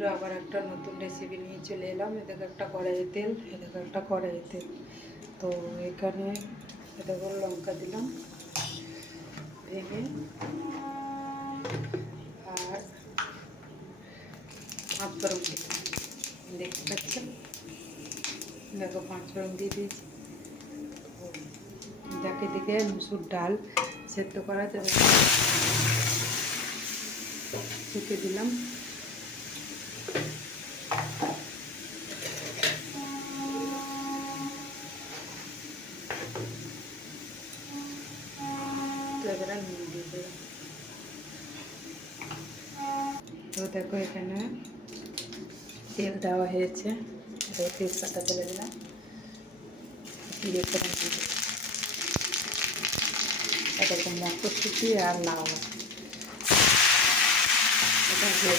বন্ধুরা, আবার একটা নতুন রেসিপি নিয়ে চলে এলাম। এদিকে একটা কড়াইয়ে তেল, এদিকে একটা কড়াইয়ে তেল। তো এখানে এদিকে লঙ্কা দিলাম ভেঙে, আর পাঁচফোড়ন দিলাম। দেখতে পাচ্ছেন, দেখো পাঁচফোড়ন দিয়ে দিয়েছি। দেখে দিকে মুসুর ডাল সেদ্ধ করা যাবে, ছেঁকে দিলাম। এবারে নুন দিয়ে দিলাম। তো দেখো এখানে তেল দেওয়া হয়েছে, তেজপাতা ফেলে দিলাম, জিরে ফোড়ন দিয়ে দিলাম, এটাকে মটরশুঁটি আর লাউ এটা দিয়ে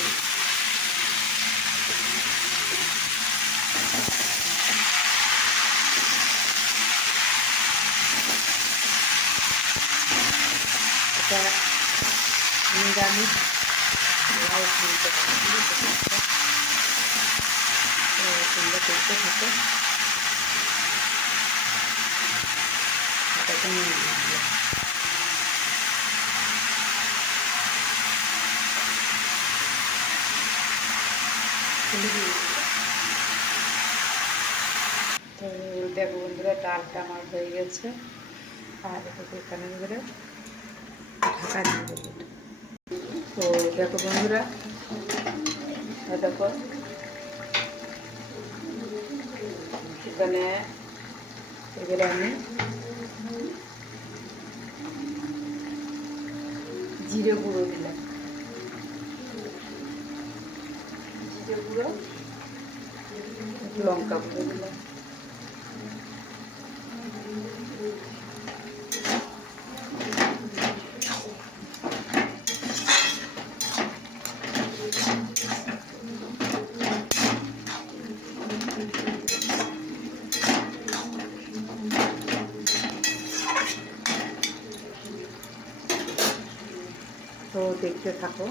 এটা নিরামিষ লাউ কিনতে পারি, তোমরা দেখতে থাকো। এটাকে নিয়ে দিলাম। তো দেখো বন্ধুরা, ডালটা আমার হয়ে গেছে, আর এখানে ধরে ঢাকা দিয়ে দেবো। তো দেখো বন্ধুরা, দেখো এখানে এবারে আমি জিরে গুঁড়ো দিলাম, জিরে গুঁড়ো, লঙ্কা গুঁড়ো দিলাম। তো দেখতে থাকো।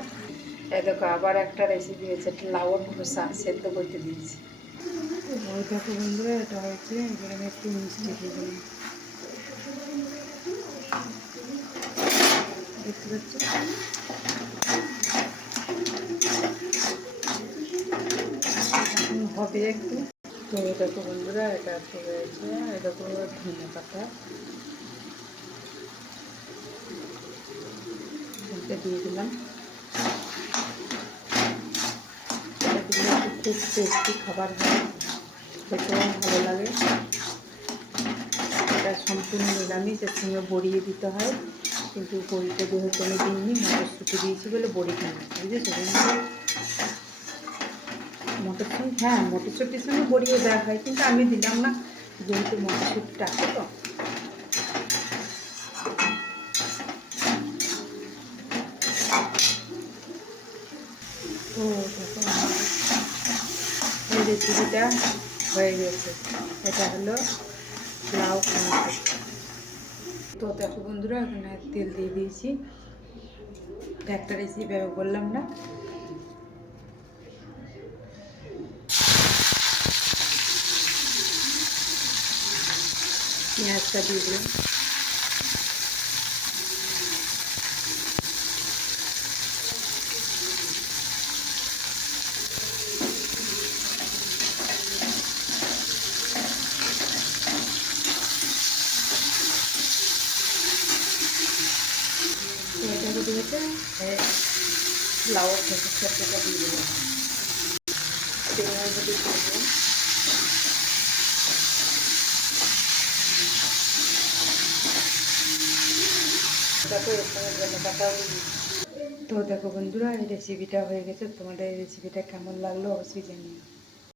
এই দেখো আবার একটা রেসিপি হয়েছে, লাউর খোসা সেদ্ধ করতে দিয়েছি। ওই দেখো বন্ধুরা, এটা হয়েছে। এবার আমি একটু মিষ্টি দিয়ে দিলাম, দেখতে পাচ্ছি। হবে একটু। তো দেখো বন্ধুরা, এটা একটু হয়েছে। দেখো ধনে পাতা দিয়ে দিলাম। এটা দিলে একটু খুব টেস্টি খাবার হয়, খেতেও ভালো লাগে। এটা সম্পূর্ণ নিরামিষ, এর সঙ্গে বড়িয়ে দিতে হয়, কিন্তু বড়িটা যেহেতু আমি দিইনি, মটরশুঁটি দিয়েছি বলে বড়ি দিই, বুঝেছো? মটরশুঁটি, হ্যাঁ মটরশুঁটির সঙ্গে বড়িয়ে দেওয়া হয়, কিন্তু আমি দিলাম না, যেহেতু মটরশুঁটিটা আছে। তো এই রেসিপিটা হয়ে গেছে। এটা হলো লাউ কুমড়ো। তো দেখো বন্ধুরা, এখানে তেল দিয়ে দিয়েছি। একটা রেসিপি বললাম না, পেঁয়াজটা দিয়ে দিলাম। এটাকে দিয়েছে লাউয়ের খোসাটা দিয়ে দিলাম, পেঁয়াজ দিয়ে দিলাম। দেখো এর সঙ্গে ধনে পাতাও দিই। তো দেখো বন্ধুরা, এই রেসিপিটা হয়ে গেছে। তোমাদের এই রেসিপিটা কেমন লাগলো অবশ্যই জানিও।